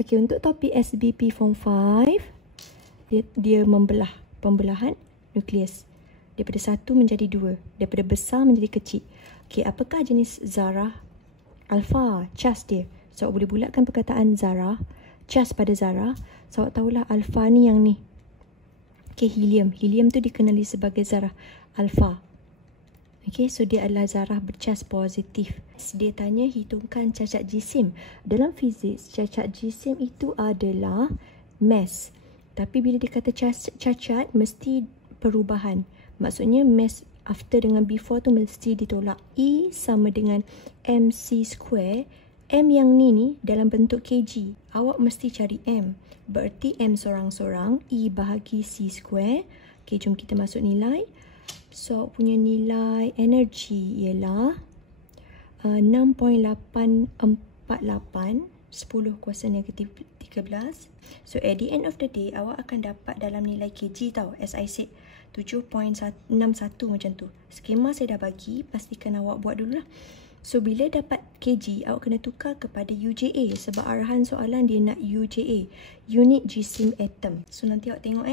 Okey, untuk topik SBP Form 5, dia membelah, pembelahan nukleus. Daripada 1 menjadi 2, daripada besar menjadi kecil. Okey, apakah jenis zarah alfa, charge dia? So, boleh bulatkan perkataan zarah, charge pada zarah. So, tahulah alfa ni yang ni. Okey, helium. Helium tu dikenali sebagai zarah alfa. Okey, so dia adalah zarah bercas positif. Dia tanya hitungkan cacat jisim. Dalam fizik, cacat jisim itu adalah mass. Tapi bila dia kata cacat, mesti perubahan. Maksudnya mass after dengan before tu mesti ditolak. E sama dengan mc square. M yang ni dalam bentuk kg. Awak mesti cari M. Berarti M sorang-sorang, E bahagi C square. Okey, jom kita masuk nilai. So, punya nilai energi ialah 6.848, 10 kuasa negatif 13. So, at the end of the day, awak akan dapat dalam nilai kg tau. As I said, 7.61 macam tu. Skema saya dah bagi, pastikan awak buat dulu lah. So, bila dapat kg, awak kena tukar kepada UJA. Sebab arahan soalan dia nak UJA, unit jisim atom. So, nanti awak tengok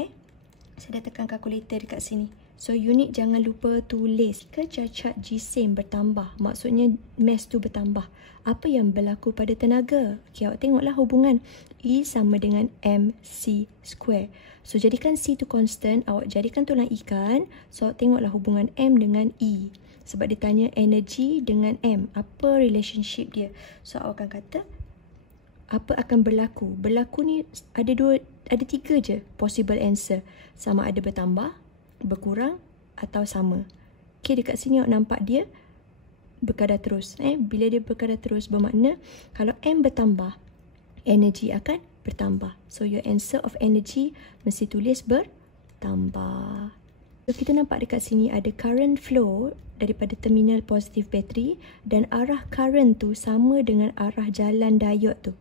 saya dah tekan kalkulator dekat sini. So, unit jangan lupa tulis. Jika cacat jisim bertambah, maksudnya mass tu bertambah. Apa yang berlaku pada tenaga? Okay, awak tengoklah hubungan. E sama dengan mc square. So, jadikan C tu constant. Awak jadikan tulang ikan. So, awak tengoklah hubungan M dengan E. Sebab dia tanya energi dengan M. Apa relationship dia? So, awak akan kata, apa akan berlaku? Berlaku ni ada 3 je possible answer. Sama ada bertambah, berkurang atau sama. Okay, dekat sini awak nampak dia berkadar terus. Bila dia berkadar terus bermakna kalau M bertambah, energi akan bertambah. So, your answer of energy mesti tulis bertambah. So, kita nampak dekat sini ada current flow daripada terminal positif bateri dan arah current tu sama dengan arah jalan diode tu.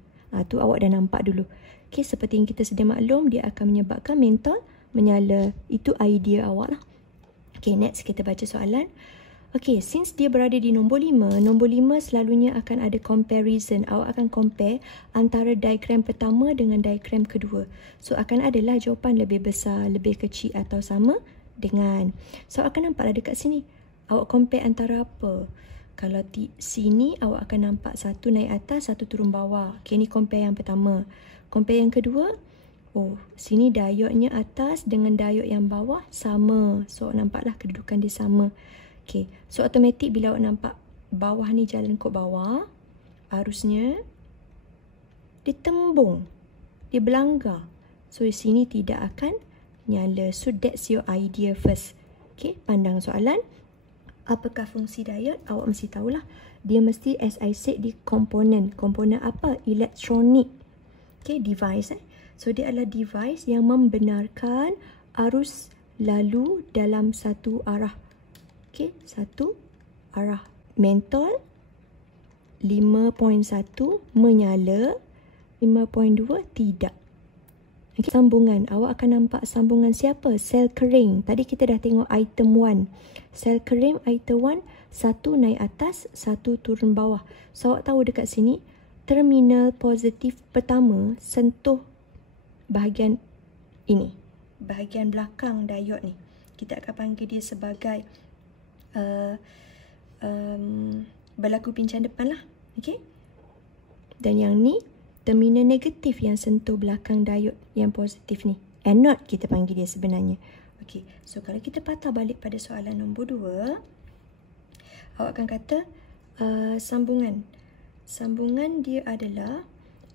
Tu awak dah nampak dulu. Okay, seperti yang kita sedia maklum, dia akan menyebabkan mentol menyala. Itu idea awak lah. Okay, next kita baca soalan. Okay, since dia berada di nombor 5, nombor 5 selalunya akan ada comparison. Awak akan compare antara diagram pertama dengan diagram kedua. So, akan adalah jawapan lebih besar, lebih kecil atau sama dengan. So, akan nampaklah dekat sini. Awak compare antara apa? Kalau sini awak akan nampak satu naik atas, satu turun bawah. Okay, ni compare yang pertama. Compare yang kedua, sini diodnya atas dengan diod yang bawah sama. So, nampaklah kedudukan dia sama. Okay, so automatik bila awak nampak bawah ni jalan kod bawah, arusnya dia tembung, dia berlanggar. So, di sini tidak akan nyala. So, that's your idea first. Okay, pandang soalan. Apakah fungsi diod? Awak mesti tahulah. Dia mesti, as I said, di komponen. Komponen apa? Elektronik. Okay, device. So, dia adalah device yang membenarkan arus lalu dalam satu arah. Okay, satu arah. Mentol 5.1 menyala, 5.2 tidak. Okay, sambungan. Awak akan nampak sambungan siapa? Sel kering. Tadi kita dah tengok item 1. Sel kering item 1, satu naik atas, satu turun bawah. So, awak tahu dekat sini, terminal positif pertama sentuh bahagian ini. Bahagian belakang diod ni. Kita akan panggil dia sebagai berlaku pincang depan lah. Okay? Dan yang ni, terminal negatif yang sentuh belakang diod yang positif ni. Anode kita panggil dia sebenarnya. Okey, so kalau kita patah balik pada soalan nombor 2, awak akan kata sambungan. Sambungan dia adalah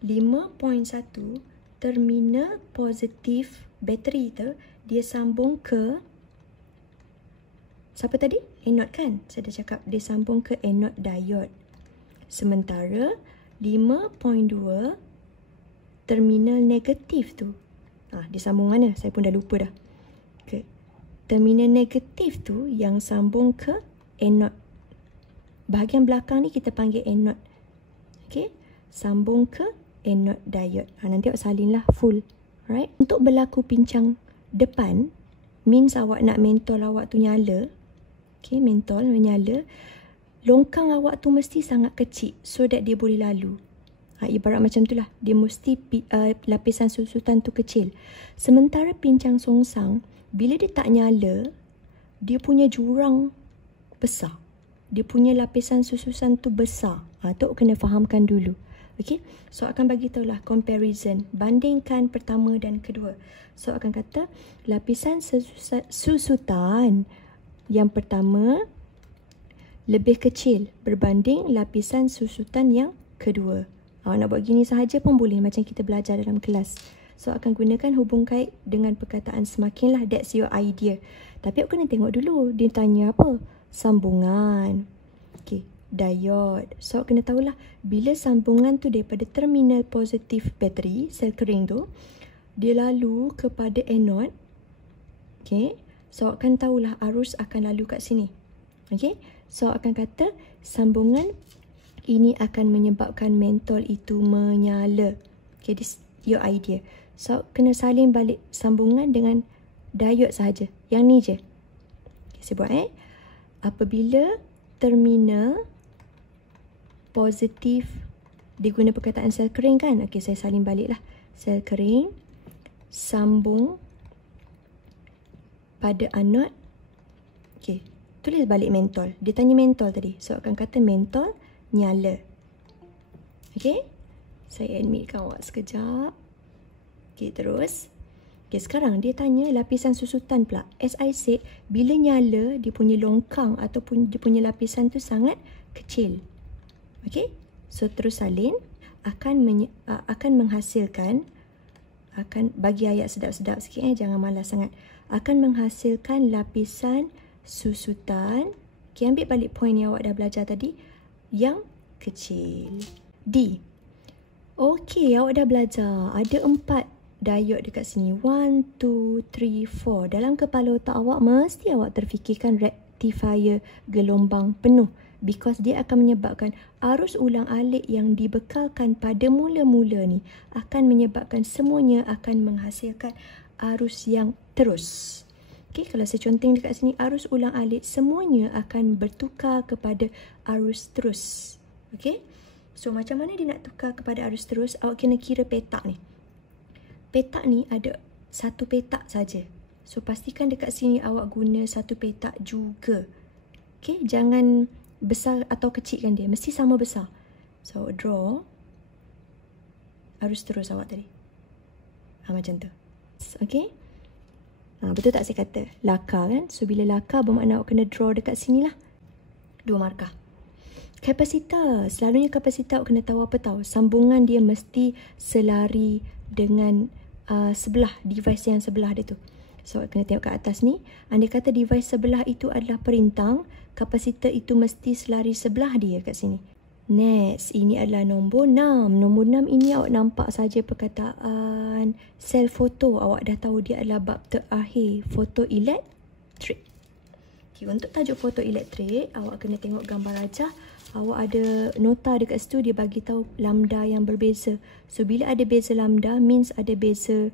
5.1 terminal positif bateri tu, dia sambung ke siapa tadi? Anode kan? Saya dah cakap dia sambung ke anode diode. Sementara 5.2 terminal negatif tu, dia sambung mana? Saya pun dah lupa dah. Okay. Terminal negatif tu yang sambung ke anode. Bahagian belakang ni kita panggil anode. Okay. Sambung ke anode diode. Nanti awak salinlah full. Right? Untuk berlaku pincang depan, means awak nak mentol awak tu nyala. Okay, mentol menyala. Longkang awak tu mesti sangat kecil so that dia boleh lalu. Ibarat macam itulah. Dia mesti lapisan susutan tu kecil. Sementara pincang songsang, bila dia tak nyala, dia punya jurang besar. Dia punya lapisan sususan tu besar. Tu kena fahamkan dulu. Okay, so akan bagi tahulah comparison, bandingkan pertama dan kedua. So akan kata lapisan susutan yang pertama lebih kecil berbanding lapisan susutan yang kedua. Nak buat gini sahaja pun boleh, macam kita belajar dalam kelas. So akan gunakan hubung kait dengan perkataan semakinlah, that's your idea. Tapi awak kena tengok dulu, dia tanya apa? Sambungan. Okay, diode. So awak kena tahulah, bila sambungan tu daripada terminal positif bateri, sel kering tu, dia lalu kepada anode. Okay, so awak akan tahulah arus akan lalu kat sini. Okay, so akan kata sambungan ini akan menyebabkan mentol itu menyala. Okay, this your idea. So kena salin balik sambungan dengan diode sahaja. Yang ni je. Okay, saya buat apabila terminal positif, dia guna perkataan sel kering kan? Okay, saya salin balik lah. Sel kering sambung pada anode. Okay, tulis balik mentol. Dia tanya mentol tadi. So akan kata mentol nyala. Okay, saya admitkan awak sekejap. Okay, terus. Okay, sekarang dia tanya lapisan susutan pula. As I said, bila nyala, dia punya longkang ataupun dia punya lapisan tu sangat kecil. Okay, so terus salin. Akan menghasilkan, akan bagi ayat sedap-sedap sikit jangan malas sangat. Akan menghasilkan lapisan susutan. Okay, ambil balik poin yang awak dah belajar tadi. Yang kecil. D. Okey, awak dah belajar. Ada 4 diode dekat sini. 1, 2, 3, 4. Dalam kepala otak awak, mesti awak terfikirkan rectifier gelombang penuh. Because dia akan menyebabkan arus ulang alik yang dibekalkan pada mula-mula ni akan menyebabkan semuanya akan menghasilkan arus yang terus. Okay, kalau saya conteng dekat sini, arus ulang alik semuanya akan bertukar kepada arus terus. Okay, so macam mana dia nak tukar kepada arus terus? Awak kena kira petak ni. Petak ni ada satu petak saja. So pastikan dekat sini awak guna satu petak juga. Okay, jangan besar atau kecilkan dia. Mesti sama besar. So draw arus terus awak tadi. Macam tu. Okay. Betul tak saya kata? Laka kan? So, bila laka bermakna awak kena draw dekat sini lah. 2 markah. Kapasitor. Selalunya kapasitor awak kena tahu apa tahu? Sambungan dia mesti selari dengan sebelah device yang sebelah dia tu. So, awak kena tengok kat atas ni. Andai kata device sebelah itu adalah perintang, kapasitor itu mesti selari sebelah dia kat sini. Next, ini adalah nombor 6. Nombor 6 ini awak nampak saja perkataan sel foto. Awak dah tahu dia adalah bab terakhir, fotoelektrik. Okay, untuk tajuk fotoelektrik, awak kena tengok gambar rajah. Awak ada nota dekat situ, dia bagi tahu lambda yang berbeza. So, bila ada beza lambda, means ada beza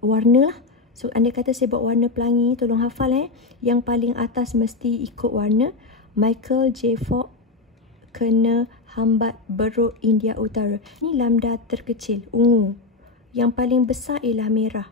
warna lah. So, andai kata saya buat warna pelangi, tolong hafal yang paling atas mesti ikut warna. Michael J. Fogg kena hambat berut India Utara. Ni lambda terkecil, ungu. Yang paling besar ialah merah.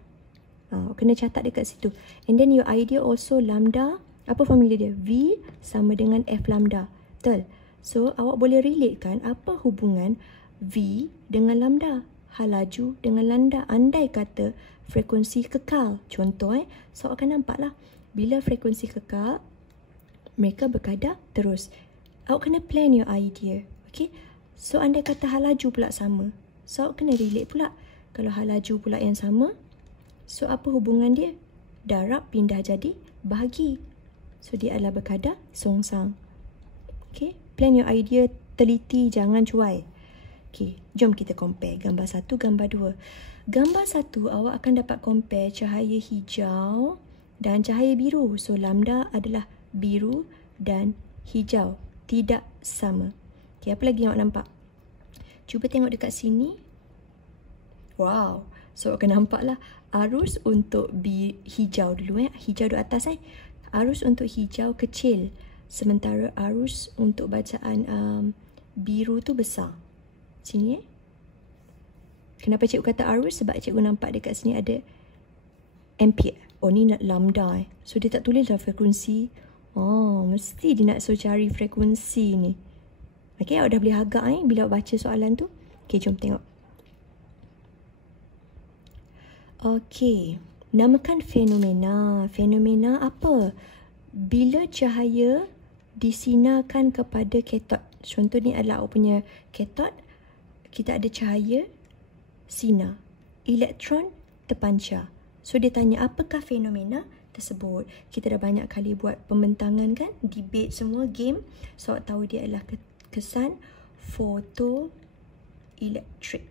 Kena catat dekat situ. And then your idea also lambda, apa formula dia? V sama dengan F lambda. Betul? So, awak boleh relate kan apa hubungan V dengan lambda? Hal laju dengan lambda. Andai kata frekuensi kekal. Contoh so awak akan nampak lah. Bila frekuensi kekal, mereka berkadar terus. Awak kena plan your idea. Okay? So, andai kata hal laju pula sama. So, awak kena relate pula. Kalau hal laju pula yang sama, so apa hubungan dia? Darab pindah jadi bahagi. So, dia adalah berkadar songsang. Okay? Plan your idea, teliti, jangan cuai. Okay, jom kita compare. Gambar 1, gambar 2. Gambar 1, awak akan dapat compare cahaya hijau dan cahaya biru. So, lambda adalah biru dan hijau. Tidak sama. Okay, apa lagi yang awak nampak? Cuba tengok dekat sini. Wow. So, awak akan nampak lah arus untuk hijau dulu. Hijau di atas. Arus untuk hijau kecil. Sementara arus untuk bacaan biru tu besar. Sini Kenapa cikgu kata arus? Sebab cikgu nampak dekat sini ada ampere. Oh, ni nak lambda So dia tak tulis lah frekuensi. Oh, mesti dia nak suruh cari frekuensi ni. Okay, awak dah boleh agak bila awak baca soalan tu. Okay, jom tengok. Okay, namakan fenomena. Fenomena apa? Bila cahaya disinarkan kepada katod. Contoh ni adalah awak punya katod. Kita ada cahaya sinar. Elektron terpancar. So dia tanya apakah fenomena tersebut. Kita dah banyak kali buat pembentangan kan, debate semua, game. So awak tahu dia adalah kesan fotoelektrik.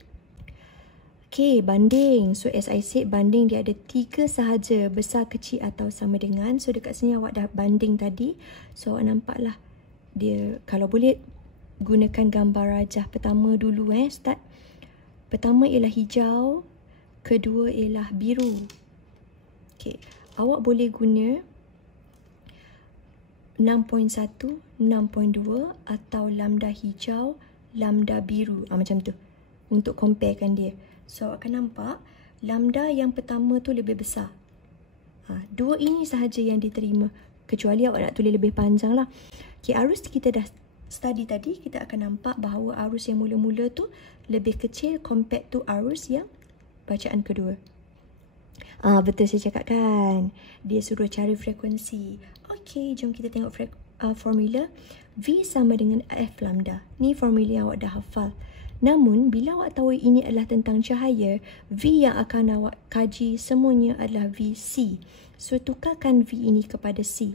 Okay, banding. So as I said, banding dia ada 3 sahaja, besar, kecil atau sama dengan. So dekat sini awak dah banding tadi. So awak nampaklah dia, kalau boleh gunakan gambar rajah pertama dulu start. Pertama ialah hijau, kedua ialah biru. Okay, awak boleh guna 6.1, 6.2 atau lambda hijau, lambda biru. Macam tu. Untuk comparekan dia. So, awak akan nampak lambda yang pertama tu lebih besar. Dua ini sahaja yang diterima. Kecuali awak nak tulis lebih panjang lah. Okay, arus kita dah study tadi. Kita akan nampak bahawa arus yang mula-mula tu lebih kecil compared to arus yang bacaan kedua. Betul saya cakap kan. Dia suruh cari frekuensi. Okay, jom kita tengok formula. V sama dengan F lambda. Ni formula yang awak dah hafal. Namun, bila awak tahu ini adalah tentang cahaya, V yang akan awak kaji semuanya adalah VC. So, tukarkan V ini kepada C.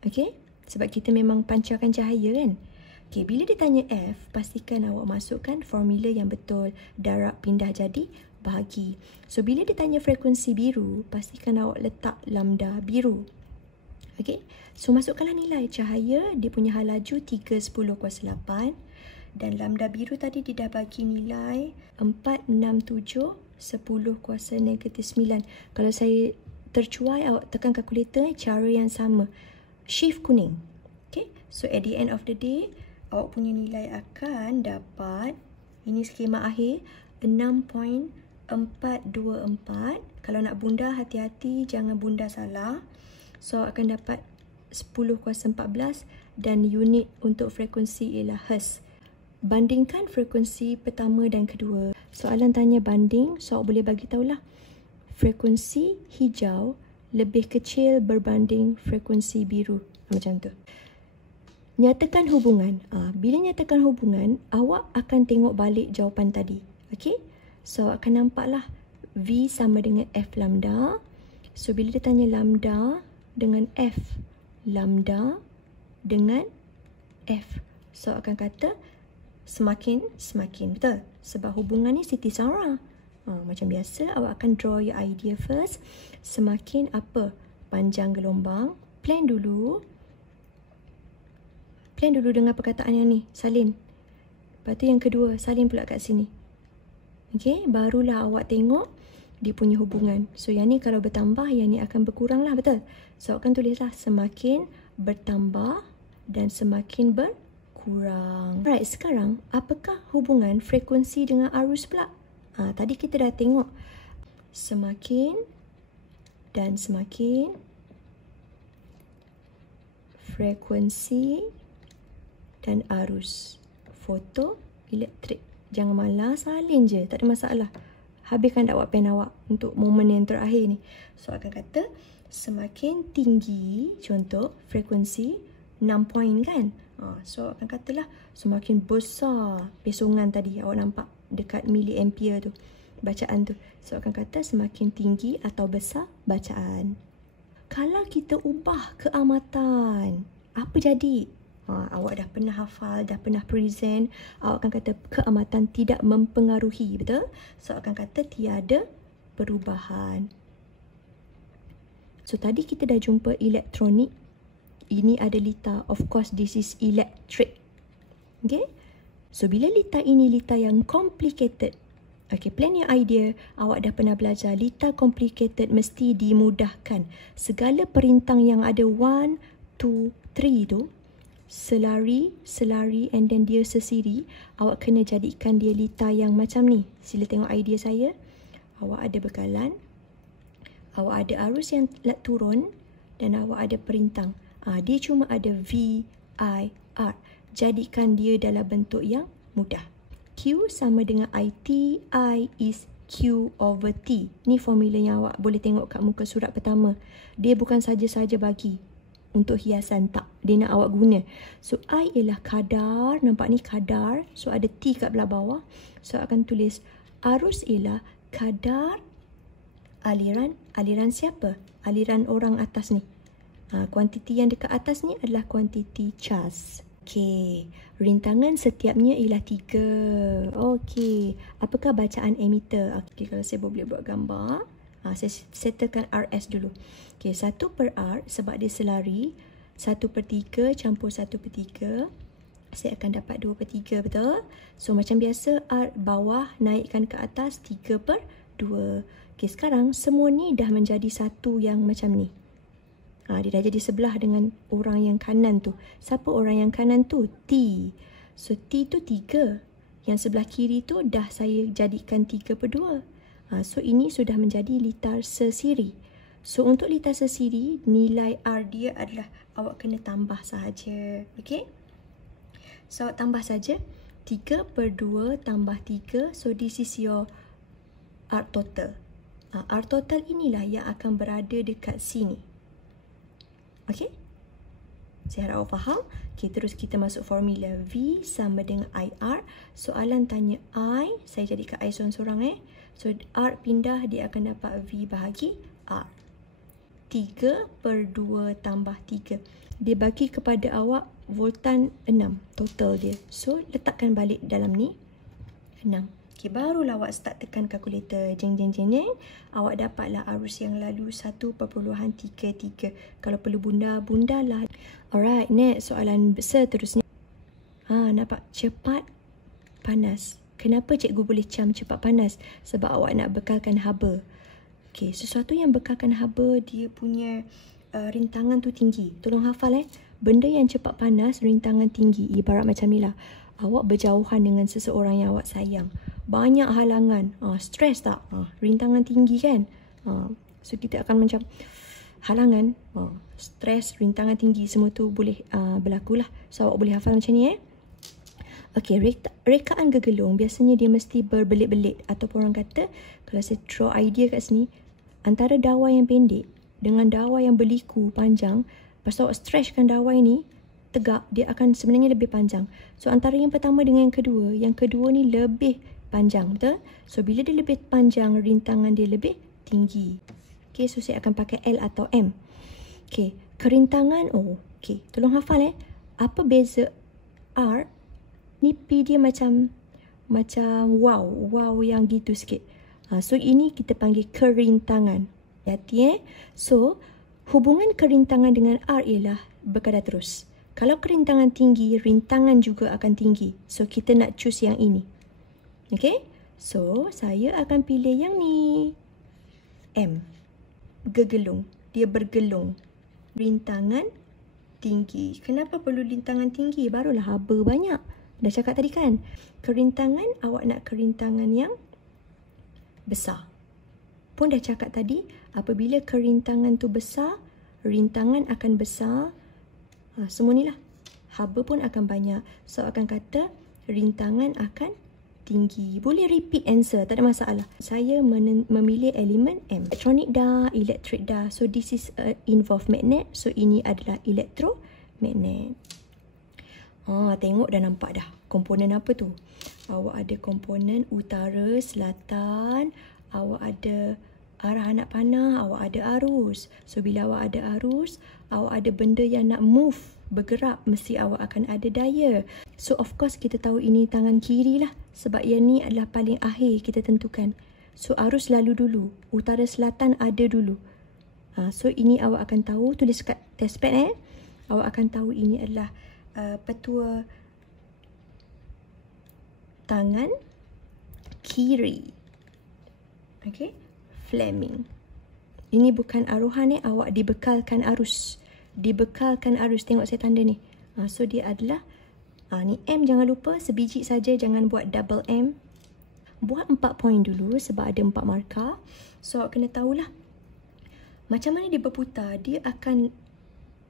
Okay? Sebab kita memang pancarkan cahaya kan? Okay, bila ditanya F, pastikan awak masukkan formula yang betul. Darab pindah jadi bahagi. So, bila ditanya frekuensi biru, pastikan awak letak lambda biru. Okay, so masukkanlah nilai cahaya. Dia punya hal laju 3/10⁻8. Dan lambda biru tadi dia dah bagi nilai 467 10⁻⁻9. Kalau saya tercuai, awak tekan kalkulator, cara yang sama. Shift kuning. Okay, so at the end of the day, awak punya nilai akan dapat, ini skema akhir, 6.424. Kalau nak bunda, hati-hati, jangan bunda salah. So, akan dapat 10⁻14 dan unit untuk frekuensi ialah Hertz. Bandingkan frekuensi pertama dan kedua. Soalan tanya banding, so awak boleh bagi tahulah. Frekuensi hijau lebih kecil berbanding frekuensi biru. Macam tu. Nyatakan hubungan. Bila nyatakan hubungan, awak akan tengok balik jawapan tadi. Okay? So, akan nampaklah V sama dengan F lambda. So, bila dia tanya lambda dengan F, lambda dengan F. So, akan kata semakin. Betul? Sebab hubungan ni Siti Sarah. Macam biasa, awak akan draw your idea first. Semakin apa? Panjang gelombang. Plan dulu dengan perkataan yang ni, salin. Lepas tu yang kedua, salin pula kat sini. Okay, barulah awak tengok dia punya hubungan. So, yang ni kalau bertambah, yang ni akan berkurang lah, betul? So, awak akan tulislah semakin bertambah dan semakin berkurang. Alright, sekarang, apakah hubungan frekuensi dengan arus pula? Tadi kita dah tengok semakin dan semakin frekuensi dan arus fotoelektrik. Jangan malas, salin je, tak ada masalah. Habiskan dakwah pen awak untuk momen yang terakhir ni. So, akan kata semakin tinggi, contoh frekuensi 6 poin kan. So, akan katalah semakin besar pesongan tadi. Awak nampak dekat miliampere tu, bacaan tu. So, akan kata semakin tinggi atau besar bacaan. Kalau kita ubah keamatan, apa jadi? Awak dah pernah hafal, dah pernah present. Awak akan kata keamatan tidak mempengaruhi, betul? So, akan kata tiada perubahan. So, tadi kita dah jumpa elektronik. Ini ada lita. Of course, this is electric. Okay? So, bila lita ini lita yang complicated. Okay, plan your idea. Awak dah pernah belajar. Lita complicated mesti dimudahkan. Segala perintang yang ada 1, 2, 3 tu, selari, and then dia sesiri, awak kena jadikan dia litar yang macam ni. Sila tengok idea saya. Awak ada bekalan, awak ada arus yang turun dan awak ada perintang. Dia cuma ada V, I, R. Jadikan dia dalam bentuk yang mudah. Q sama dengan IT, I is Q over T. Ni formula yang awak boleh tengok kat muka surat pertama. Dia bukan saja-saja bagi untuk hiasan, tak. Dia nak awak guna. So, I ialah kadar. Nampak ni kadar. So, ada T kat belah bawah. So, akan tulis arus ialah kadar aliran. Aliran siapa? Aliran orang atas ni. Kuantiti yang dekat atas ni adalah kuantiti charge. Okey, rintangan setiapnya ialah 3. Okey, apakah bacaan emitter? Okey, kalau saya boleh buat gambar. Saya settlekan RS dulu. Okey, 1 per R sebab dia selari. 1/3 campur 1/3. Saya akan dapat 2/3, betul? So, macam biasa, R bawah naikkan ke atas 3/2. Okey, sekarang semua ni dah menjadi satu yang macam ni. Dia dah jadi sebelah dengan orang yang kanan tu. Siapa orang yang kanan tu? T. So, T tu 3. Yang sebelah kiri tu dah saya jadikan 3/2. So, ini sudah menjadi litar sesiri. So, untuk litar sesiri, nilai R dia adalah awak kena tambah sahaja. Okay? So, awak tambah saja. 3/2 tambah 3. So, this is your R total. R total inilah yang akan berada dekat sini. Okey? Saya harap awak faham. Okey, terus kita masuk formula. V sama dengan IR. Soalan tanya I. Saya jadikan I seorang-seorang. So, R pindah, dia akan dapat V bahagi R. 3/2 tambah 3. Dia bagi kepada awak voltan 6. Total dia. So, letakkan balik dalam ni. 6. Okay, barulah awak start tekan kalkulator. Jeng. Awak dapatlah arus yang lalu 1.33. Kalau perlu bunda lah. Alright, next soalan besar terusnya. Nampak? Cepat panas. Kenapa cikgu boleh cam cepat panas? Sebab awak nak bekalkan haba. Okay, sesuatu yang bekalkan haba, dia punya rintangan tu tinggi. Tolong hafal Benda yang cepat panas, rintangan tinggi. Ibarat macam ni lah. Awak berjauhan dengan seseorang yang awak sayang. Banyak halangan. Stres tak? Rintangan tinggi kan? So, kita akan macam halangan, stres, rintangan tinggi. Semua tu boleh berlaku lah. So, awak boleh hafal macam ni Okey, rekaan gegelung biasanya dia mesti berbelit-belit. Ataupun orang kata, kalau saya draw idea kat sini, antara dawai yang pendek dengan dawai yang berliku panjang, lepas tu awak stretchkan dawai ni, tegak, dia akan sebenarnya lebih panjang. So, antara yang pertama dengan yang kedua ni lebih panjang, betul? So, bila dia lebih panjang, rintangan dia lebih tinggi. Okay, so saya akan pakai L atau M. Okay, kerintangan, okay, tolong hafal apa beza R? Ni P dia macam wow yang gitu sikit. So, ini kita panggil kerintangan. Hati So, hubungan kerintangan dengan R ialah berkadar terus. Kalau kerintangan tinggi, rintangan juga akan tinggi. So, kita nak choose yang ini. Okay? So, saya akan pilih yang ni. M. Gegelung. Dia bergelung. Rintangan tinggi. Kenapa perlu rintangan tinggi? Barulah haba banyak. Dah cakap tadi kan? Kerintangan, awak nak kerintangan yang besar. Pun dah cakap tadi, apabila kerintangan tu besar, rintangan akan besar. Semua ni lah. Haba pun akan banyak. So, akan kata rintangan akan tinggi. Boleh repeat answer, tak ada masalah. Saya memilih elemen M. Elektronik dah, elektrik dah. So, this is involve magnet. So, ini adalah elektromagnet. Tengok dah nampak dah. Komponen apa tu? Awak ada komponen utara, selatan. Awak ada arah anak panah, awak ada arus. So, bila awak ada arus, awak ada benda yang nak move, bergerak, mesti awak akan ada daya. So, of course, kita tahu ini tangan kiri lah. Sebab yang ni adalah paling akhir kita tentukan. So, arus lalu dulu. Utara selatan ada dulu. So, ini awak akan tahu. Tulis kat test pad Awak akan tahu ini adalah petua tangan kiri. Okay. Fleming. Ini bukan aruhan awak dibekalkan arus. Dibekalkan arus. Tengok saya tanda ni. So dia adalah ni M jangan lupa sebiji saja, jangan buat double M. Buat 4 poin dulu sebab ada 4 markah. So awak kena tahulah macam mana dia berputar. Dia akan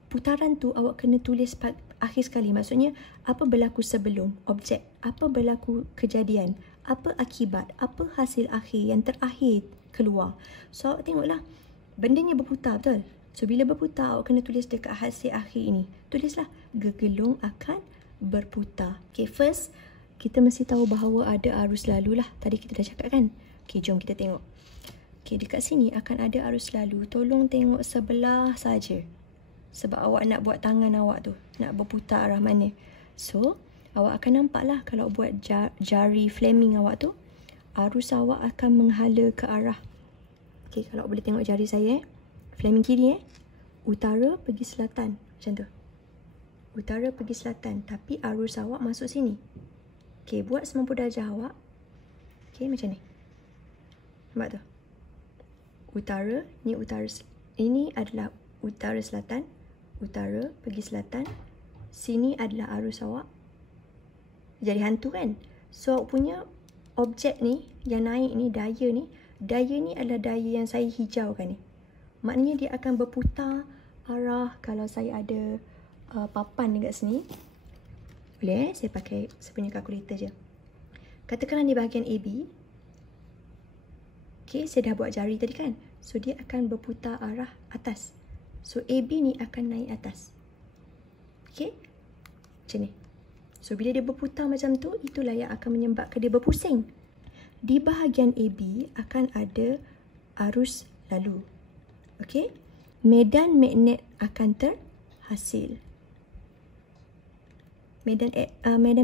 putaran tu awak kena tulis akhir sekali. Maksudnya apa berlaku sebelum objek, apa berlaku kejadian, apa akibat, apa hasil akhir yang terakhir keluar. So awak tengoklah bendanya berputar, betul? So bila berputar awak kena tulis dekat hasil akhir ini. Tulislah gegelung akan berputar. Okay, first kita mesti tahu bahawa ada arus lalu lah. Tadi kita dah cakap kan. Okay, jom kita tengok. Okay, dekat sini akan ada arus lalu. Tolong tengok sebelah saja. Sebab awak nak buat tangan awak tu, nak berputar arah mana. So, awak akan nampak lah kalau buat jari Fleming awak tu, arus awak akan menghala ke arah. Okay, kalau boleh tengok jari saya. Fleming kiri utara pergi selatan. Macam tu. Utara pergi selatan. Tapi arus awak masuk sini. Okay, buat 90 darjah awak. Okay, macam ni. Nampak tu? Utara, ni utara. Ini adalah utara selatan. Utara pergi selatan. Sini adalah arus awak. Jadi hantu kan? So, awak punya objek ni, yang naik ni, daya ni. Daya ni adalah daya yang saya hijaukan ni. Maknanya dia akan berputar arah. Kalau saya ada papan dekat sini. Boleh saya pakai saya punya kalkulator je. Katakanlah di bahagian AB. Okay, saya dah buat jari tadi kan. So, dia akan berputar arah atas. So, AB ni akan naik atas. Okay. Macam ni. So, bila dia berputar macam tu, itulah yang akan menyebabkan dia berpusing. Di bahagian AB akan ada arus lalu. Okay. Medan magnet akan terhasil. Medan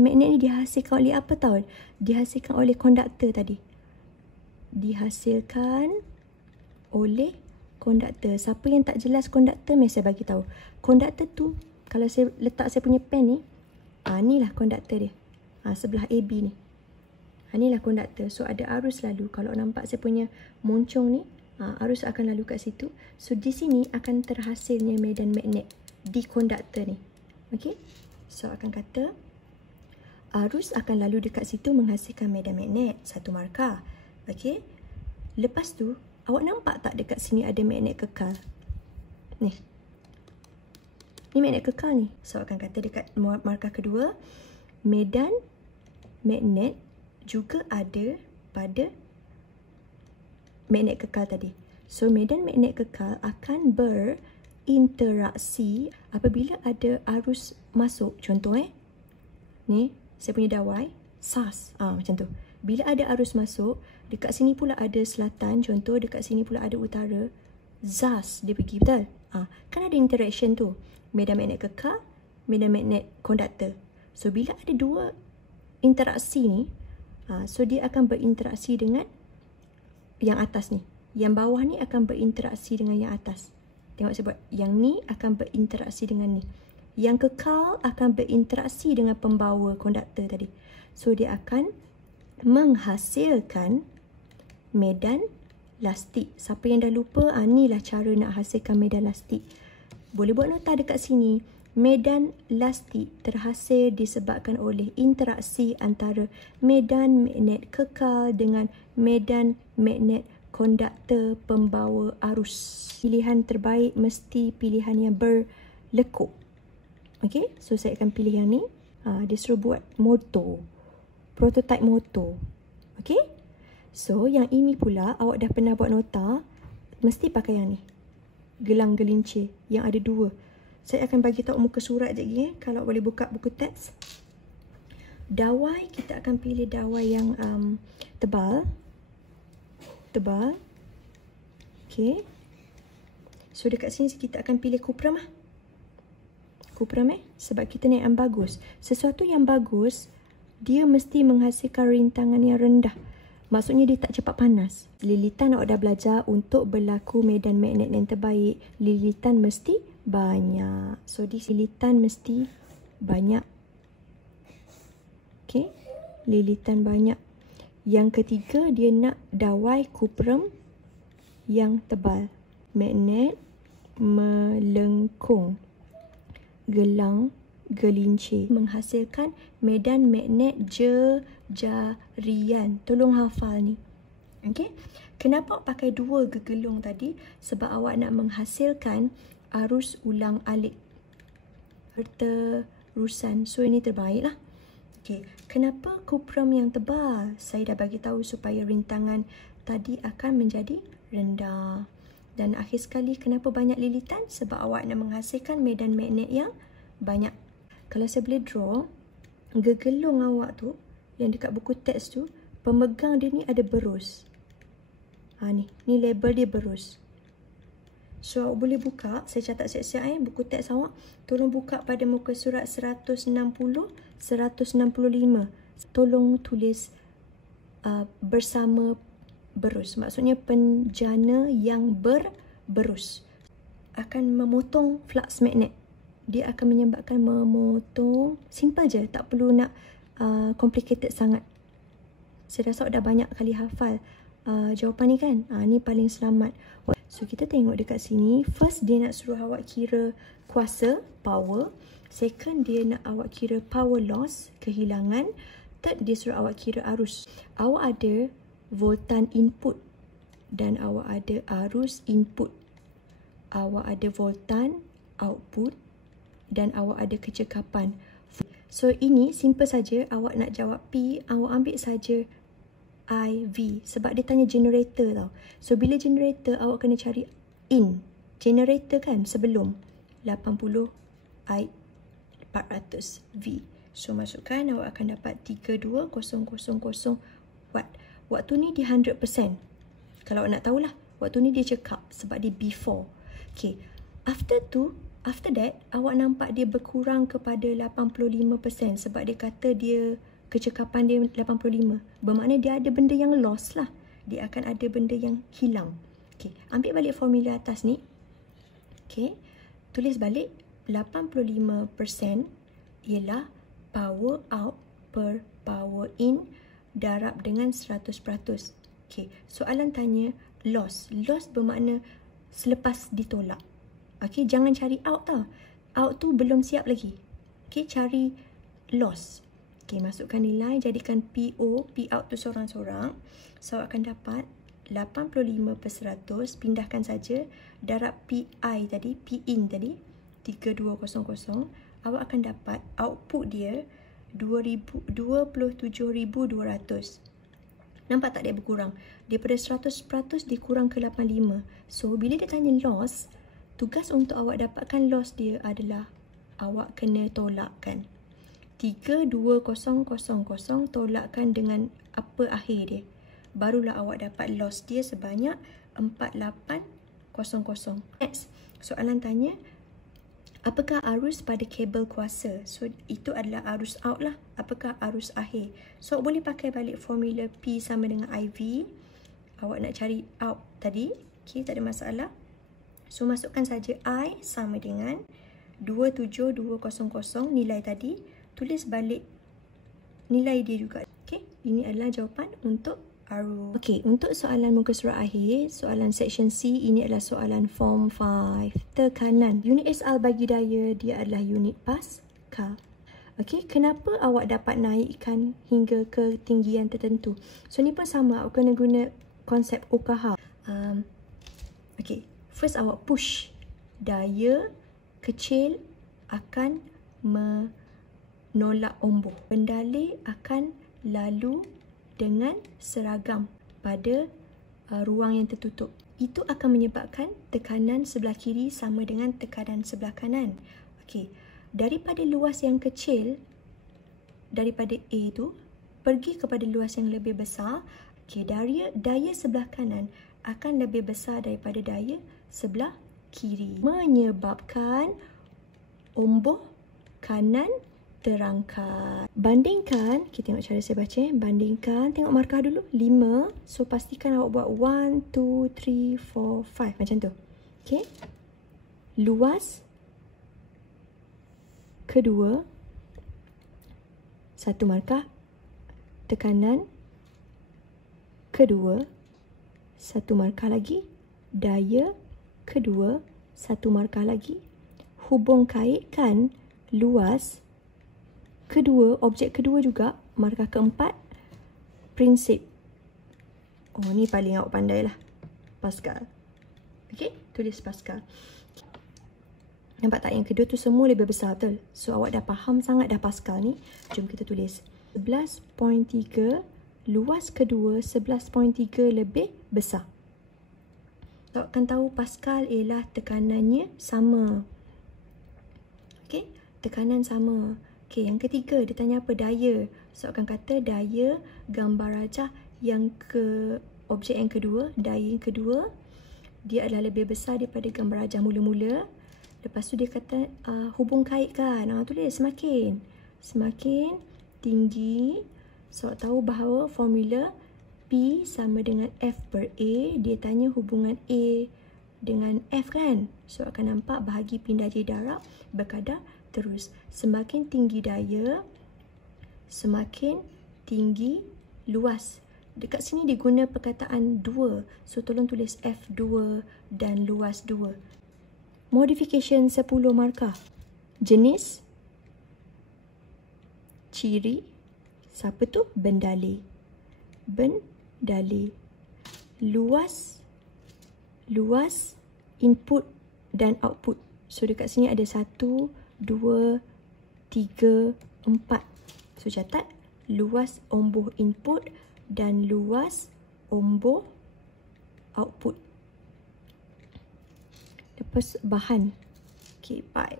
magnet ni dihasilkan oleh apa tahu? Dihasilkan oleh konduktor tadi. Dihasilkan oleh konduktor. Siapa yang tak jelas konduktor, mesti saya bagi tahu. Konduktor tu, kalau saya letak saya punya pen ni, ni lah konduktor dia. Sebelah AB ni. Ni lah konduktor. So, ada arus lalu. Kalau nampak saya punya moncong ni, arus akan lalu kat situ. So, di sini akan terhasilnya medan magnet di konduktor ni. Okay. So, akan kata arus akan lalu dekat situ menghasilkan medan magnet. 1 markah. Okay. Lepas tu, awak nampak tak dekat sini ada magnet kekal? Ni. Ni magnet kekal ni. So, akan kata dekat markah kedua, medan magnet juga ada pada magnet kekal tadi. So, medan magnet kekal akan berinteraksi apabila ada arus masuk. Contoh ni, saya punya dawai, SAS. Macam tu. Bila ada arus masuk, dekat sini pula ada selatan. Contoh, dekat sini pula ada utara. ZAS dia pergi, betul? Kan ada interaction tu. Medan magnet kekal, medan magnet konduktor. So, bila ada dua interaksi ni, so dia akan berinteraksi dengan yang atas ni. Yang bawah ni akan berinteraksi dengan yang atas. Tengok saya buat. Yang ni akan berinteraksi dengan ni. Yang kekal akan berinteraksi dengan pembawa konduktor tadi. So, dia akan menghasilkan medan lastik. Siapa yang dah lupa, inilah cara nak hasilkan medan lastik. Boleh buat nota dekat sini. Medan lastik terhasil disebabkan oleh interaksi antara medan magnet kekal dengan medan magnet konduktor pembawa arus. Pilihan terbaik mesti pilihan yang berlekuk. Okey, so saya akan pilih yang ni. Dia suruh buat motor. Prototype motor. Okey. So, yang ini pula awak dah pernah buat nota. Mesti pakai yang ni. Gelang gelincir. Yang ada 2. Saya akan bagi tahu muka surat je lagi. Kalau boleh buka buku teks. Dawai, kita akan pilih dawai yang tebal. Tebal. Okey. So, dekat sini kita akan pilih kupram. Kupram sebab kita nak yang bagus. Sesuatu yang bagus, dia mesti menghasilkan rintangan yang rendah. Maksudnya dia tak cepat panas. Lilitan awak dah belajar untuk berlaku medan magnet yang terbaik. Lilitan mesti banyak. So, di lilitan mesti banyak. Okey. Lilitan banyak. Yang ketiga, dia nak dawai kupram yang tebal. Magnet melengkung. Gelang gelincir menghasilkan medan magnet jejarian. Tolong hafal ni. Okey. Kenapa pakai dua gegelung tadi? Sebab awak nak menghasilkan arus ulang-alik berterusan. So ini terbaiklah. Okey, kenapa kupram yang tebal? Saya dah bagi tahu supaya rintangan tadi akan menjadi rendah. Dan akhir sekali, kenapa banyak lilitan? Sebab awak nak menghasilkan medan magnet yang banyak. Kalau saya boleh draw, gegelung awak tu, yang dekat buku teks tu, pemegang dia ni ada berus. Ni label dia berus. So, awak boleh buka, saya catat siap-siap buku teks awak. Tolong buka pada muka surat 160, 165. Tolong tulis bersama berus. Maksudnya penjana yang berberus akan memotong flux magnet. Dia akan menyebabkan memotong. Simple je, tak perlu nak complicated sangat. Saya rasa dah banyak kali hafal jawapan ni kan. Ni paling selamat. So kita tengok dekat sini. First dia nak suruh awak kira kuasa, power. Second dia nak awak kira power loss, kehilangan. Third dia suruh awak kira arus. Awak ada voltan input dan awak ada arus input. Awak ada voltan output dan awak ada kecekapan. So ini simple saja. Awak nak jawab P, awak ambil saja IV sebab dia tanya generator tau. So bila generator awak kena cari in generator kan sebelum 80 I 400 V. So masukkan awak akan dapat 32000 watt. Waktu ni dia 100%. Kalau awak nak tahulah, waktu ni dia cekap sebab dia before. Okay. After that, awak nampak dia berkurang kepada 85% sebab dia kata dia kecekapan dia 85. Bermakna dia ada benda yang lost lah. Dia akan ada benda yang hilang. Okay. Ambil balik formula atas ni. Okay. Tulis balik 85% ialah power out per power in darab dengan 100%. Okay. Soalan tanya loss. Loss bermakna selepas ditolak. Okay. Jangan cari out tau. Out tu belum siap lagi. Okay. Cari loss. Okay, masukkan nilai, jadikan PO, P out tu sorang-sorang. So, akan dapat 85/100, pindahkan saja. Darab PI tadi, P in tadi, 3200. Awak akan dapat output dia 27,200. Nampak tak dia berkurang? Daripada 100% dikurang ke 85. So, bila dia tanya loss, tugas untuk awak dapatkan loss dia adalah awak kena tolakkan. 32,000 tolakkan dengan apa akhir dia. Barulah awak dapat loss dia sebanyak 48,000. Next, soalan tanya, apakah arus pada kabel kuasa? So, itu adalah arus out lah. Apakah arus akhir? So, boleh pakai balik formula P sama dengan IV. Awak nak cari out tadi. Okay, tak ada masalah. So, masukkan saja I sama dengan 27200 nilai tadi. Tulis balik nilai dia juga. Okay, ini adalah jawapan untuk arus. Okay, untuk soalan muka surat akhir, soalan section C, ini adalah soalan form 5. Tekanan. Unit SI bagi daya, dia adalah unit Pascal. Okay, kenapa awak dapat naikkan hingga ke ketinggian tertentu? So, ni pun sama. Awak kena guna konsep OKH. Okay, first awak push. Daya kecil akan menolak omboh. Pendalih akan lalu dengan seragam pada ruang yang tertutup. Itu akan menyebabkan tekanan sebelah kiri sama dengan tekanan sebelah kanan. Okey, daripada luas yang kecil, daripada A tu, pergi kepada luas yang lebih besar. Okey, daya sebelah kanan akan lebih besar daripada daya sebelah kiri. Menyebabkan omboh kanan terangkat. Bandingkan, kita tengok cara saya baca. Bandingkan, tengok markah dulu. 5. So, pastikan awak buat 1, 2, 3, 4, 5. Macam tu. Okay. Luas kedua. 1 markah. Tekanan kedua. 1 markah lagi. Daya kedua. 1 markah lagi. Hubung kaitkan luas kedua, objek kedua juga, markah keempat, prinsip. Oh, ni paling awak pandai lah. Pascal. Okay, tulis Pascal. Nampak tak yang kedua tu semua lebih besar, betul? So, awak dah faham sangat dah Pascal ni. Jom kita tulis. 11.3, luas kedua 11.3 lebih besar. Awak akan tahu Pascal ialah tekanannya sama. Okay, tekanan sama. Okay, yang ketiga, dia tanya apa? Daya. So, akan kata daya gambar rajah yang objek yang kedua, daya yang kedua, dia adalah lebih besar daripada gambar rajah mula-mula. Lepas tu dia kata hubung kaitkan. Tulis semakin tinggi. So, tahu bahawa formula P sama dengan F per A. Dia tanya hubungan A dengan F kan. So, akan nampak bahagi pindah jarak berkadar terus. Semakin tinggi daya, semakin tinggi luas. Dekat sini diguna perkataan 2. So, tolong tulis F2 dan luas 2. Modification 10 markah. Jenis, ciri, siapa tu? Bendalih. Luas, input dan output. So, dekat sini ada 1, 2, 3, 4. So, catat luas omboh input dan luas omboh output. Lepas bahan. Okay, pipe.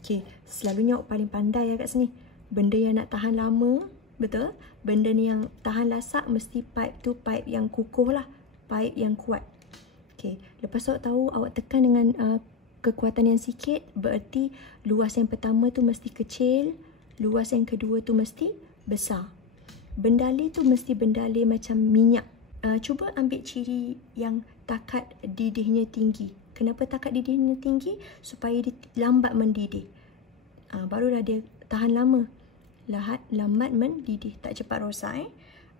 Okay, selalunya awak paling pandai kat sini. Benda yang nak tahan lama, betul? Benda ni yang tahan lasak, mesti pipe tu pipe yang kukuh lah. Pipe yang kuat. Okay, lepas awak tahu, awak tekan dengan kekuatan yang sikit, berarti luas yang pertama tu mesti kecil, luas yang kedua tu mesti besar. Bendalih tu mesti bendalih macam minyak. Cuba ambil ciri yang takat didihnya tinggi. Kenapa takat didihnya tinggi? Supaya dia lambat mendidih. Barulah dia tahan lama. Lambat mendidih, tak cepat rosak.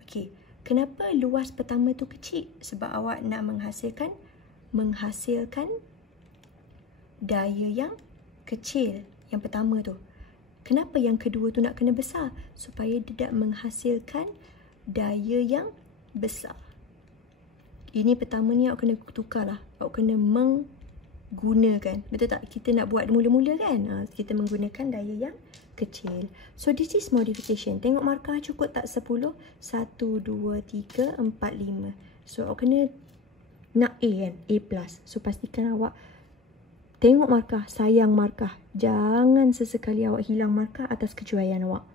Okey. Kenapa luas pertama tu kecil? Sebab awak nak menghasilkan daya yang kecil yang pertama tu. Kenapa yang kedua tu nak kena besar? Supaya tidak menghasilkan daya yang besar. Ini pertama ni awak kena tukar lah. Awak kena menggunakan. Betul tak? Kita nak buat mula-mula kan? Kita menggunakan daya yang kecil. So, this is modification. Tengok markah cukup tak 10? 1, 2, 3, 4, 5. So, awak kena nak A kan? A+. So, pastikan awak tengok markah, sayang markah. Jangan sesekali awak hilang markah atas kecuaian awak.